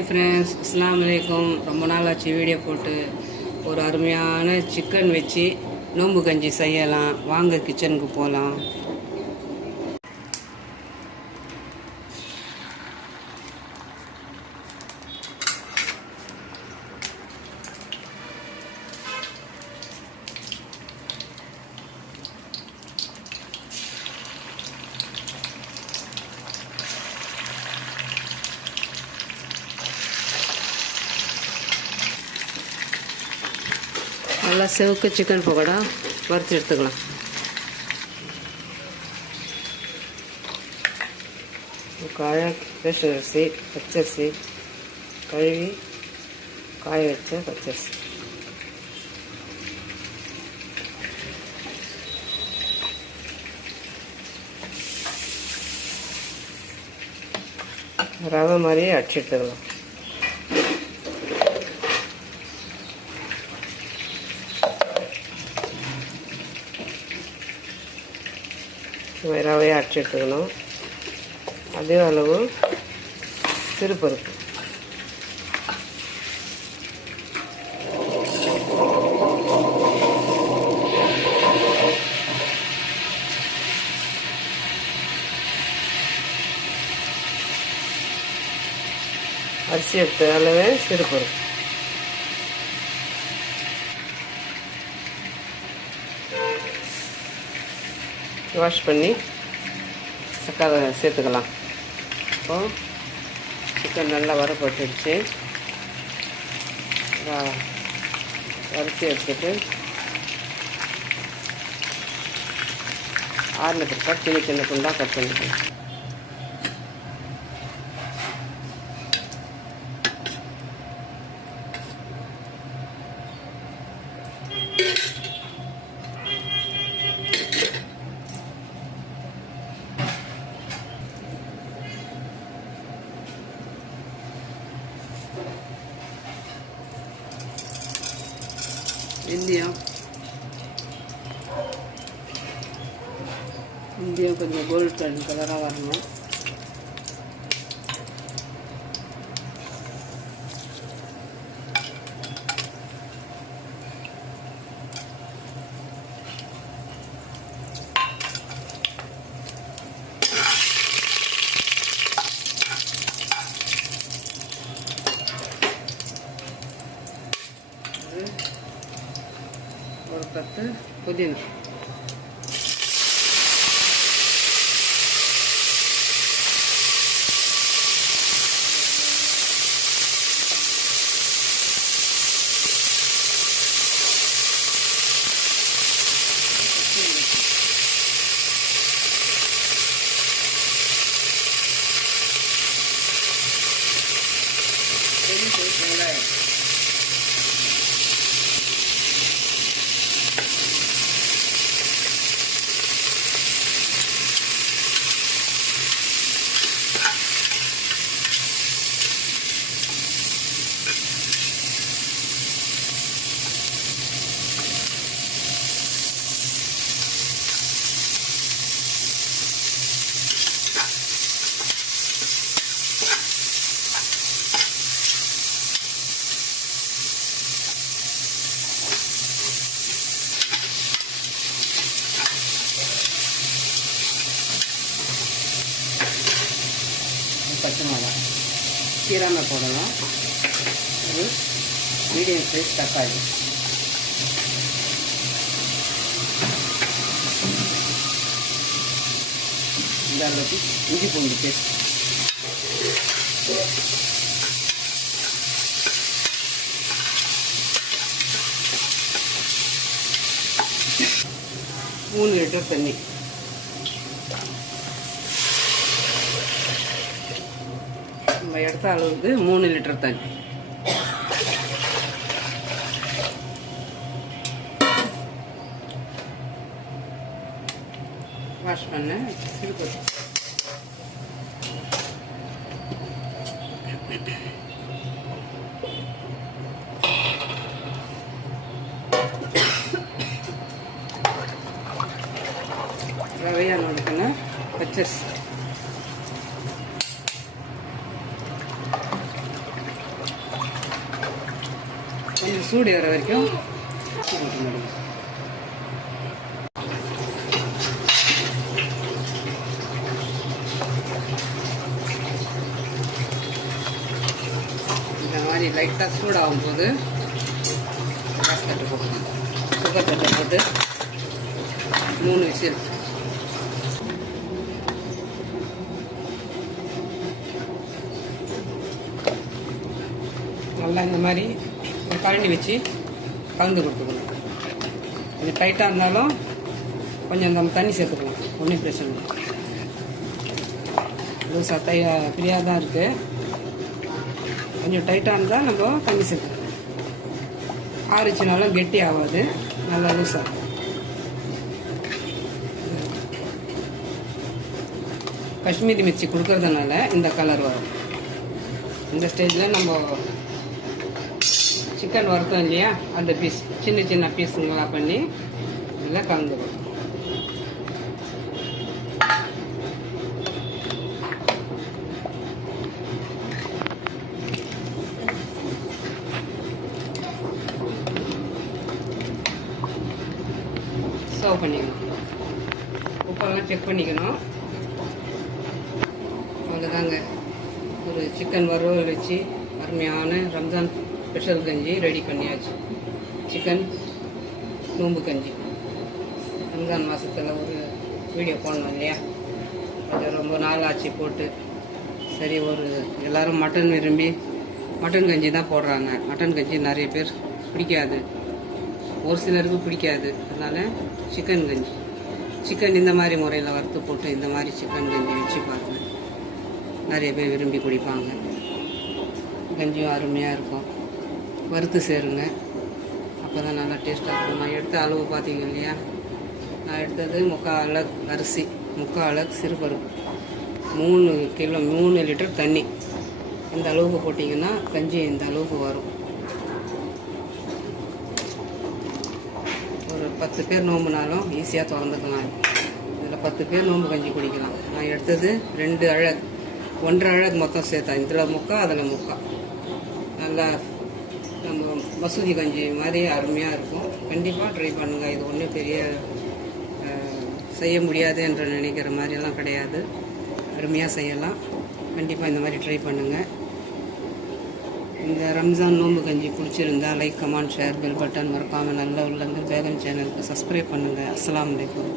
Hi friends, அஸ்ஸலாமு அலைக்கும். ரொம்ப நாள் ஆச்சு வீடியோ போட்டு. ஒரு அருமையான சிக்கன் வச்சு நோம்பு கஞ்சி செய்யலாம். வாங்க கிச்சனுக்கு போகலாம். நல்லா செவக்க சிக்கன் பக்கோடா வறுத்து எடுத்துக்கலாம். ரேஷன் அரிசி, பச்சரிசி கழுவி காய வச்ச பச்சரிசி, ரவை மாதிரியே அடிச்சு எடுத்துக்கலாம். ரவையை அரைச்சி எடுத்துக்கணும். அதே அளவு சிறுபருப்பு, அரிசி எடுத்த அளவே சிறுபருப்பு, வாஷ் பண்ணி சக்கரை சேர்த்துக்கலாம். இப்போது சிக்கன் நல்லா வரப்பட்டுடுச்சு. வறுத்து எடுத்துட்டு ஆறின பிற்பாடு சின்ன சின்ன துண்டாக கட் பண்ணிக்கலாம். இந்தியா கொஞ்சம் கோல்டன் கலராக வரணும். ஒரு கத்து புதினா, வெங்காயம், பச்சை மிளகா கீராமல் போடலாம். ஒரு மீடியம் சைஸ் தக்காளி, இந்த அளவுக்கு இஞ்சி பூண்டு பேஸ்ட், மூணு லிட்டர் தண்ணி, நம்ம எடுத்த அளவுக்கு 3 லிட்டர் தண்ணி. வாஷ் பண்ண சிறுபருப்பு, ரவையா நுணுக்கின பச்சரிசி, சூடு ஏற வரைக்கும் போட்டுக்கணும். இந்த மாதிரி லைட்டாக சூடாகும் போது கேஸ் தட்டு போட்டுக்கணும். சுகர் தட்டை போட்டு 3 விசில். நல்லா இந்த மாதிரி ஒரு கரண்டி வச்சு கலந்து கொடுத்துக்கணும். கொஞ்சம் டைட்டாக இருந்தாலும் கொஞ்சம் நம்ம தண்ணி சேர்த்துக்கலாம், ஒன்றும் பிரச்சனை இல்லை. லூஸாக ஃப்ரீயாக தான் இருக்குது. கொஞ்சம் டைட்டாக இருந்தால் நம்ம தண்ணி சேர்த்துக்கலாம். ஆறிச்சினாலும் கெட்டி ஆகாது, நல்லா லூஸாக. காஷ்மீரி மிர்ச்சி கொடுக்கறதுனால இந்த கலர் வரும். இந்த ஸ்டேஜில் நம்ம சிக்கன் வறுத்தோம் இல்லையா, அந்த பீஸ் சின்ன சின்ன பீஸுங்களா பண்ணி இதில் கலந்துடும். சர்வ் பண்ணிக்கணும். உப்பெல்லாம் செக் பண்ணிக்கணும். அவ்வளோதாங்க, ஒரு சிக்கன் வறுவல் வச்சு அருமையான ரம்ஜான் ஸ்பெஷல் கஞ்சி ரெடி பண்ணியாச்சு. சிக்கன் நோம்பு கஞ்சி. ரம்ஜான் மாதத்தில் ஒரு வீடியோ போடணும் இல்லையா, அது ரொம்ப நாள் ஆச்சு போட்டு. சரி, ஒரு எல்லோரும் மட்டன் விரும்பி மட்டன் கஞ்சி தான் போடுறாங்க. மட்டன் கஞ்சி நிறைய பேர் பிடிக்காது, ஒரு சிலருக்கு பிடிக்காது. அதனால் சிக்கன் கஞ்சி, சிக்கன் இந்த மாதிரி முறையில் வறுத்து போட்டு இந்த மாதிரி சிக்கன் கஞ்சி வச்சு பாருங்கள், நிறைய பேர் விரும்பி குடிப்பாங்க. கஞ்சியும் அருமையாக இருக்கும். வறுத்து சேருங்க, அப்போ தான் நல்லா டேஸ்ட்டாக இருக்கும். நான் எடுத்த அளவு பார்த்தீங்க இல்லையா, நான் எடுத்தது 3/4 அலகு அரிசி, 3/4 அலகு சிறுபருப்பு, 3 லிட்டர் தண்ணி. இந்த அளவுக்கு போட்டிங்கன்னா கஞ்சி இந்த அளவுக்கு வரும். ஒரு 10 பேர் நோம்புனாலும் ஈஸியாக திறந்துக்கலாம். இதில் 10 பேர் நோம்பு கஞ்சி குடிக்கலாம். நான் எடுத்தது 2 அழகு, 1.5 அழகு மொத்தம் சேர்த்தேன். இதில் 3/4 அதில் 3/4. நல்லா நம்ம மசூதி கஞ்சி மாதிரி அருமையாக இருக்கும். கண்டிப்பாக ட்ரை பண்ணுங்கள். இது ஒன்றும் பெரிய செய்ய முடியாது என்று நினைக்கிற மாதிரியெல்லாம் கிடையாது, அருமையாக செய்யலாம். கண்டிப்பாக இந்த மாதிரி ட்ரை பண்ணுங்கள். இந்த ரம்ஜான் நோம்பு கஞ்சி பிடிச்சிருந்தா like, comment, share, bell button மறக்காமல் நல்ல உள்ளங்கள் பேகம் சேனலுக்கு சப்ஸ்கிரைப் பண்ணுங்கள். அஸ்ஸலாமு அலைக்கும்.